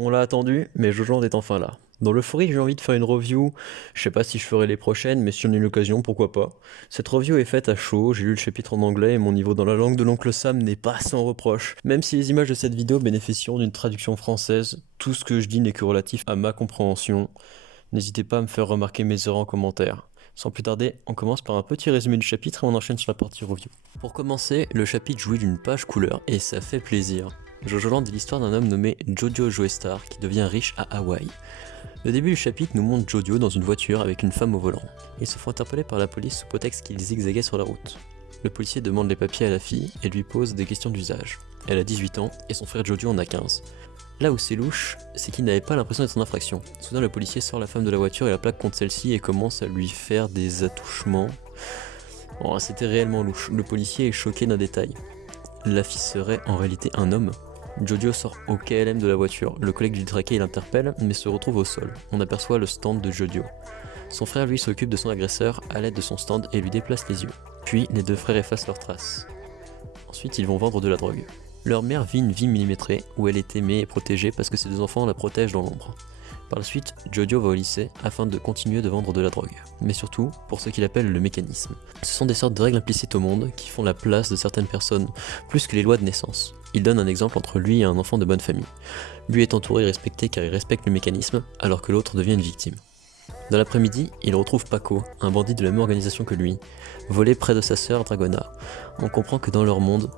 On l'a attendu, mais Jojo est enfin là. Dans l'euphorie, j'ai envie de faire une review. Je sais pas si je ferai les prochaines, mais si j'en ai l'occasion, pourquoi pas. Cette review est faite à chaud, j'ai lu le chapitre en anglais et mon niveau dans la langue de l'oncle Sam n'est pas sans reproche. Même si les images de cette vidéo bénéficieront d'une traduction française, tout ce que je dis n'est que relatif à ma compréhension. N'hésitez pas à me faire remarquer mes erreurs en commentaire. Sans plus tarder, on commence par un petit résumé du chapitre et on enchaîne sur la partie review. Pour commencer, le chapitre jouit d'une page couleur et ça fait plaisir. Jojoland est l'histoire d'un homme nommé Jojo Joestar qui devient riche à Hawaï. Le début du chapitre nous montre Jojo dans une voiture avec une femme au volant. Ils se font interpeller par la police sous prétexte qu'ils zigzaguaient sur la route. Le policier demande les papiers à la fille et lui pose des questions d'usage. Elle a 18 ans et son frère Jojo en a 15. Là où c'est louche, c'est qu'il n'avait pas l'impression d'être en infraction. Soudain le policier sort la femme de la voiture et la plaque contre celle-ci et commence à lui faire des attouchements. Bon, c'était réellement louche. Le policier est choqué d'un détail. La fille serait en réalité un homme. Jojo sort au KLM de la voiture, le collègue du traqué l'interpelle mais se retrouve au sol. On aperçoit le stand de Jojo. Son frère lui s'occupe de son agresseur à l'aide de son stand et lui déplace les yeux. Puis les deux frères effacent leurs traces. Ensuite ils vont vendre de la drogue. Leur mère vit une vie millimétrée où elle est aimée et protégée parce que ses deux enfants la protègent dans l'ombre. Par la suite, Jojo va au lycée afin de continuer de vendre de la drogue, mais surtout pour ce qu'il appelle le mécanisme. Ce sont des sortes de règles implicites au monde qui font la place de certaines personnes plus que les lois de naissance. Il donne un exemple entre lui et un enfant de bonne famille. Lui est entouré et respecté car il respecte le mécanisme, alors que l'autre devient une victime. Dans l'après-midi, il retrouve Paco, un bandit de la même organisation que lui, volé près de sa sœur Dragona. On comprend que dans leur monde,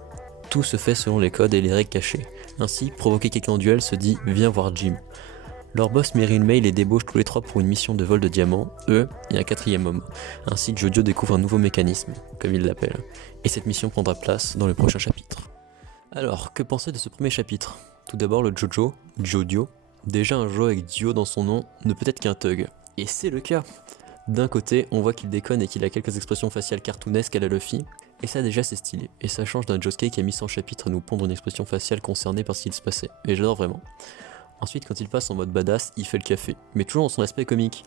tout se fait selon les codes et les règles cachées. Ainsi, provoquer quelqu'un en duel se dit « viens voir Jim ». Leur boss Meryl May les débauche tous les trois pour une mission de vol de diamants, eux et un quatrième homme. Ainsi Jojo découvre un nouveau mécanisme, comme il l'appelle, et cette mission prendra place dans le prochain chapitre. Alors, que penser de ce premier chapitre? Tout d'abord le Jojo. Déjà un jeu avec Dio dans son nom ne peut être qu'un thug, et c'est le cas. D'un côté, on voit qu'il déconne et qu'il a quelques expressions faciales cartoonesques à la Luffy, et ça déjà c'est stylé, et ça change d'un Josuke qui a mis 100 chapitres à nous pondre une expression faciale concernée par ce qu'il se passait, et j'adore vraiment. Ensuite, quand il passe en mode badass, il fait le café, mais toujours dans son aspect comique.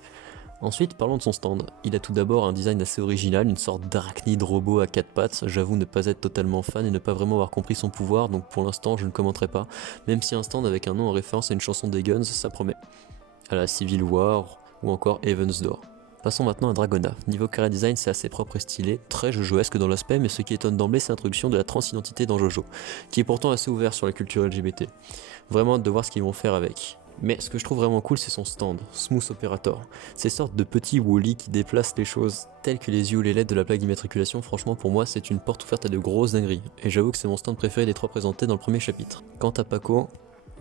Ensuite, parlons de son stand. Il a tout d'abord un design assez original, une sorte d'arachnide robot à quatre pattes. J'avoue ne pas être totalement fan et ne pas vraiment avoir compris son pouvoir, donc pour l'instant je ne commenterai pas, même si un stand avec un nom en référence à une chanson des Guns, ça promet. À la Civil War ou encore Heaven's Door. Passons maintenant à Dragona. Niveau cara design, c'est assez propre et stylé, très jojoesque dans l'aspect, mais ce qui étonne d'emblée, c'est l'introduction de la transidentité dans Jojo, qui est pourtant assez ouvert sur la culture LGBT. Vraiment hâte de voir ce qu'ils vont faire avec. Mais ce que je trouve vraiment cool, c'est son stand, Smooth Operator. Ces sortes de petits Wally qui déplacent les choses, tels que les yeux ou les lettres de la plaque d'immatriculation, franchement pour moi c'est une porte ouverte à de grosses dingueries, et j'avoue que c'est mon stand préféré des trois présentés dans le premier chapitre. Quant à Paco,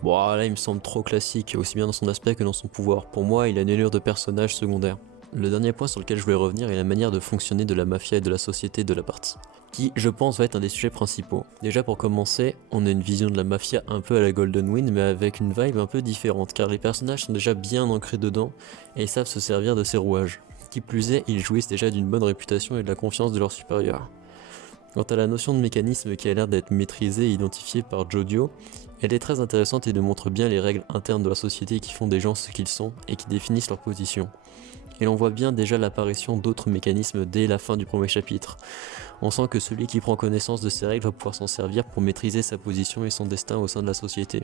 bon là il me semble trop classique, aussi bien dans son aspect que dans son pouvoir. Pour moi il a une allure de personnage secondaire. Le dernier point sur lequel je voulais revenir est la manière de fonctionner de la mafia et de la société de la partie, qui je pense va être un des sujets principaux. Déjà pour commencer, on a une vision de la mafia un peu à la Golden Wind mais avec une vibe un peu différente car les personnages sont déjà bien ancrés dedans et savent se servir de ces rouages. Qui plus est, ils jouissent déjà d'une bonne réputation et de la confiance de leurs supérieurs. Quant à la notion de mécanisme qui a l'air d'être maîtrisée et identifiée par Jojo, elle est très intéressante et montre bien les règles internes de la société qui font des gens ce qu'ils sont et qui définissent leur position. Et l'on voit bien déjà l'apparition d'autres mécanismes dès la fin du premier chapitre. On sent que celui qui prend connaissance de ces règles va pouvoir s'en servir pour maîtriser sa position et son destin au sein de la société.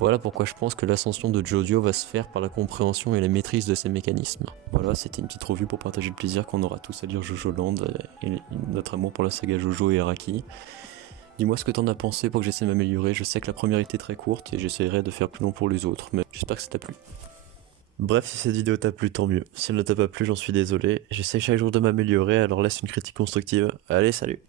Voilà pourquoi je pense que l'ascension de Jojo va se faire par la compréhension et la maîtrise de ces mécanismes. Voilà, c'était une petite revue pour partager le plaisir qu'on aura tous à lire Jojoland et notre amour pour la saga Jojo et Araki. Dis-moi ce que t'en as pensé pour que j'essaie de m'améliorer. Je sais que la première était très courte et j'essaierai de faire plus long pour les autres, mais j'espère que ça t'a plu. Bref, si cette vidéo t'a plu, tant mieux. Si elle ne t'a pas plu, j'en suis désolé. J'essaie chaque jour de m'améliorer, alors laisse une critique constructive. Allez, salut!